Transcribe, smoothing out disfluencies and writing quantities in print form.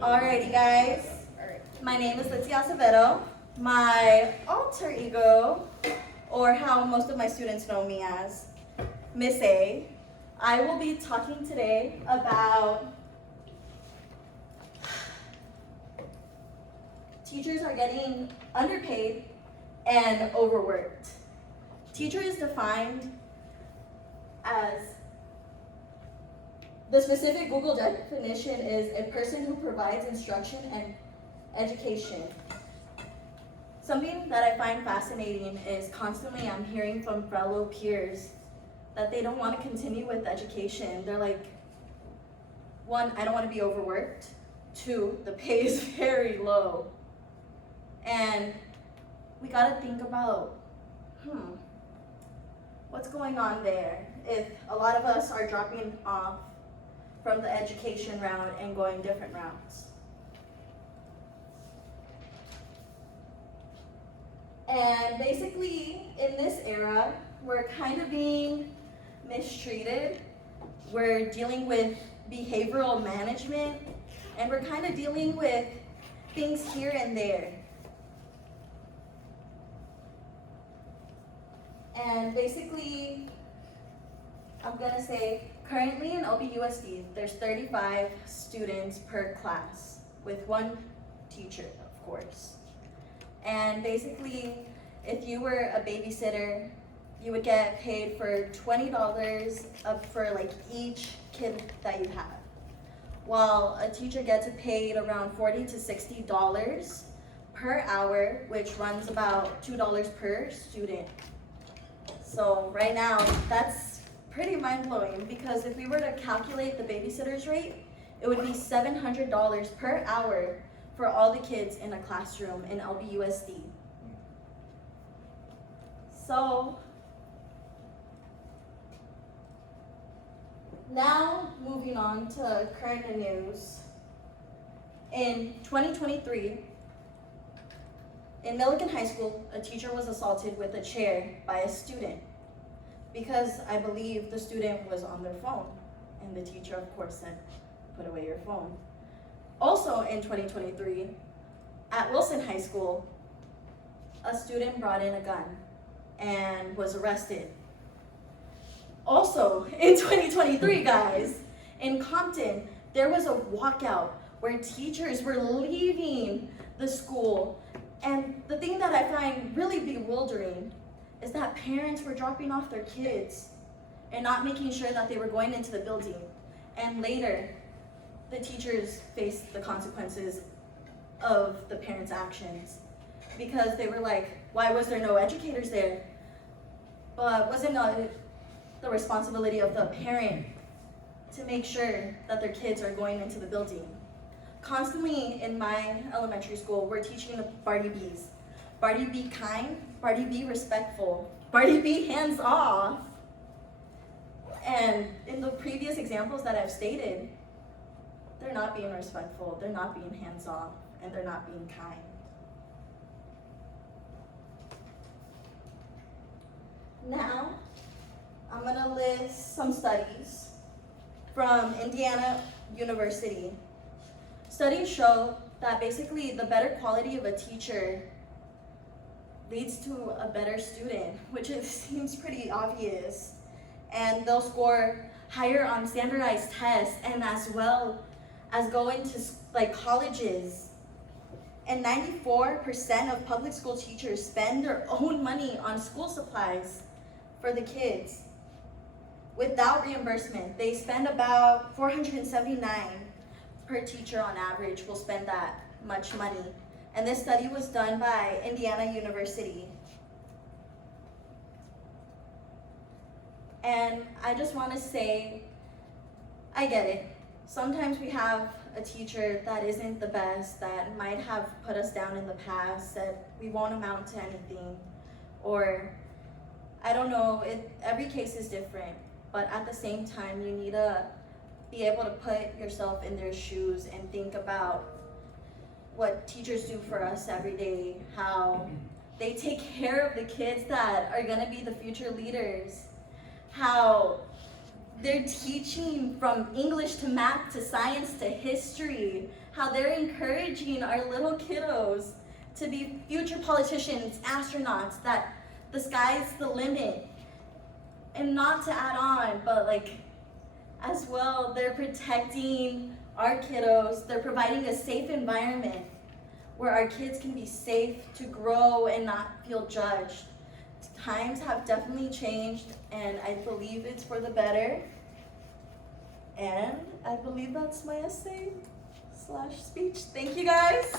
Alrighty guys, my name is Litzy Acevedo. My alter ego, or how most of my students know me as, Miss A. I will be talking today about teachers are getting underpaid and overworked. Teacher is defined as, the specific Google definition is a person who provides instruction and education. Something that I find fascinating is constantly I'm hearing from fellow peers that they don't want to continue with education. They're like, one, I don't want to be overworked. Two, the pay is very low. And we got to think about, what's going on there? If a lot of us are dropping off from the education route and going different routes. And basically, in this era, we're kind of being mistreated. We're dealing with behavioral management, and we're kind of dealing with things here and there. And basically, I'm gonna say, currently in LBUSD, there's 35 students per class with one teacher, of course. And basically, if you were a babysitter, you would get paid for $20 up for like each kid that you have. While a teacher gets paid around $40 to $60 per hour, which runs about $2 per student. So right now, that's pretty mind-blowing, because if we were to calculate the babysitter's rate, it would be $700 per hour for all the kids in a classroom in LBUSD. So now moving on to current news. In 2023, in Millikan High School, a teacher was assaulted with a chair by a student because I believe the student was on their phone, and the teacher, of course, said, "Put away your phone." Also in 2023, at Wilson High School, a student brought in a gun and was arrested. Also in 2023, guys, in Compton, there was a walkout where teachers were leaving the school. And the thing that I find really bewildering is that parents were dropping off their kids and not making sure that they were going into the building. And later, the teachers faced the consequences of the parents' actions, because they were like, why was there no educators there? But wasn't the responsibility of the parent to make sure that their kids are going into the building? Constantly in my elementary school, we're teaching the Barty B's. Barty be kind, Barty be respectful, Barty be hands off. And in the previous examples that I've stated, they're not being respectful, they're not being hands off, and they're not being kind. Now, I'm gonna list some studies from Indiana University. Studies show that basically the better quality of a teacher leads to a better student, which seems pretty obvious. And they'll score higher on standardized tests, and as well as go into like colleges. And 94% of public school teachers spend their own money on school supplies for the kids. Without reimbursement, they spend about $479 per teacher on average will spend that much money. And this study was done by Indiana University. And I just want to say, I get it. Sometimes we have a teacher that isn't the best, that might have put us down in the past, that we won't amount to anything, or I don't know, every case is different, but at the same time, you need to be able to put yourself in their shoes and think about what teachers do for us every day, how they take care of the kids that are gonna be the future leaders, how they're teaching from English to math to science to history, how they're encouraging our little kiddos to be future politicians, astronauts, that the sky's the limit. And not to add on, but like as well, they're protecting our kiddos. They're providing a safe environment where our kids can be safe to grow and not feel judged. Times have definitely changed, and I believe it's for the better. And I believe that's my essay/speech. Thank you guys.